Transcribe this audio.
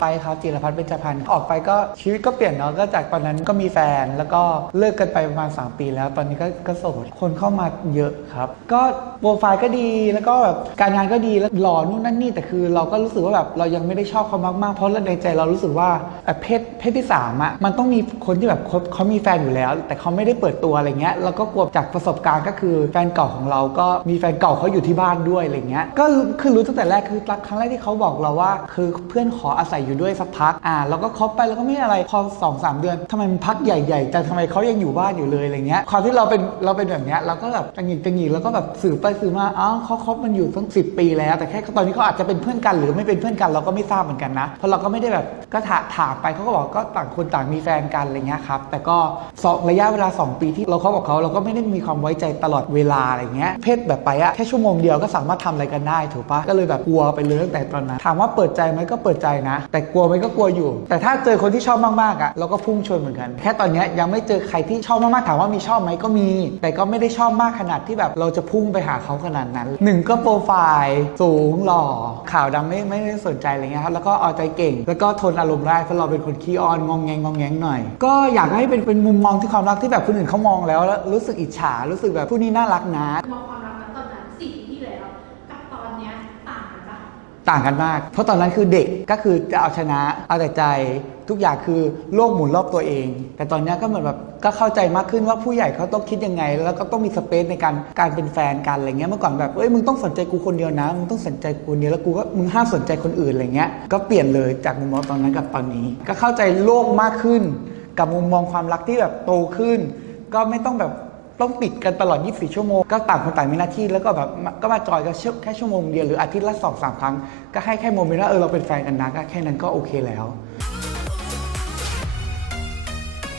ไฟครับจิรพัฒน์เบญจพันธ์ออกไปก็ชีวิตก็เปลี่ยนเนาะก็จากตอนนั้นก็มีแฟน แล้วก็เลิกกันไปประมาณ 3 ปีแล้ว ตอนนี้ก็ก็โสดคนเข้ามาเยอะครับ ก็โปรไฟล์ก็ดีแล้วก็แบบการงานก็ดีแล้วหล่อนู่นนั่นนี่แต่คือเราก็รู้สึกว่าแบบเรายังไม่ได้ชอบเขามากๆ เพราะในใจเรารู้สึกว่าเอ่อเพศเพศที่สามอะมันต้องมีคนที่แบบเขาเขามีแฟนอยู่แล้ว แต่เขาไม่ได้เปิดตัวอะไรเงี้ยเราก็กลัวจากประสบการณ์ก็คือแฟนเก่าของเราก็มีแฟนเก่าเขาอยู่ที่บ้านด้วยอะไรเงี้ยก็คือรู้ตั้งแต่แรกคือครั้งแรกที่เขาบอกเราว่า คือเพื่อนขออาศัยอยู่ด้วยสักพักอ่าเราก็คบไปแล้วก็ไม่อะไรพอ2อสเดือนทำไมมันพักใหญ่ๆแต่ทำไมเขายังอยู่บ้านอยู่เลยอะไรเงี้ยความที่เราเป็นเราเป็นแบบเนี้ยเราก็แบบตังหิดตังหิดแล้วก็แบบสืบไปสืบมาอ้าวเขาคบมันอยู่ตั้งสิปีแล้ว แต่แค่ตอนนี้เขาอาจจะเป็นเพื่อนกันหรือไม่เป็นเพื่อนกันเราก็ไม่ทราบเหมือนกันนะเพราะเราก็ไม่ได้แบบก็ถาถามไปเขาก็บอกก็ต่างคนต่างมีแฟนกันอะไรเงี้ยครับแต่ก็สองระยะเวลา 2 ปีที่เราคบกับเขาเราก็ไม่ได้มีความไว้ใจตลอดเวลาอะไรเงี้ยเพศแบบไปอะแค่ชั่วโมงเดียวก็สามารถทำอะไรกันได้ถูกปะก็เลยแบบกลัวไปเลยตั้งแต่ตอนนั้นถามว่าเปิดใจไหมก็เปิดใจนะ แต่กลัวไหมก็กลัวอยู่ แต่ถ้าเจอคนที่ชอบมากๆอะเราก็พุ่งชนเหมือนกัน แค่ตอนนี้ยังไม่เจอใครที่ชอบมากๆถามว่ามีชอบไหมก็มี แต่ก็ไม่ได้ชอบมากขนาดที่แบบเราจะพุ่งไปหาเขาขนาดนั้นหนึ่งก็โปรไฟล์สูงหล่อข่าวดังไม่ไม่ได้สนใจอะไรเงี้ยครับแล้วก็เอาใจเก่ง แล้วก็ทนอารมณ์ได้เพราะเราเป็นคนขี้อ้อนงองแงงงองแงงหน่อย ก็อยากให้เป็นเป็นมุมมองที่ความรักที่แบบคนอื่นเขามองแล้วแล้วรู้สึกอิจฉารู้สึกแบบผู้นี้น่ารักนะมองความรักนั้นตอนนั้นสี่ปีที่แล้วกับตอนเนี้ยต่างกันปะ ต่างกันมาก เพราะตอนนั้นคือเด็กก็คือจะเอาชนะเอาแต่ใจ ทุกอย่างคือโลกหมุนรอบตัวเอง แต่ตอนนี้ก็เหมือนแบบก็เข้าใจมากขึ้นว่าผู้ใหญ่เขาต้องคิดยังไง แล้วก็ต้องมีสเปซในการการเป็นแฟนกันอะไรเงี้ยเมื่อก่อนแบบเอ้ยมึงต้องสนใจกูคนเดียวนะมึงต้องสนใจกูคนเดียวแล้วกูก็มึงห้ามสนใจคนอื่นอะไรเงี้ยก็เปลี่ยนเลยจากมุมมองตอนนั้นกับตอนนี้ ก็เข้าใจโลกมากขึ้น กับมุมมองความรักที่แบบโตขึ้น ก็ไม่ต้องแบบ ต้องปิดกันตลอด 24 ชั่วโมง ก็ต่างคนต่างมีหน้าที่ แล้วก็แบบก็มาจอยกันแค่ชั่วโมงเดียวหรืออาทิตย์ละสองสามครั้ง ก็ให้แค่โมเมนต์ว่าเออเราเป็นแฟนกันนะก็แค่นั้นก็โอเคแล้ว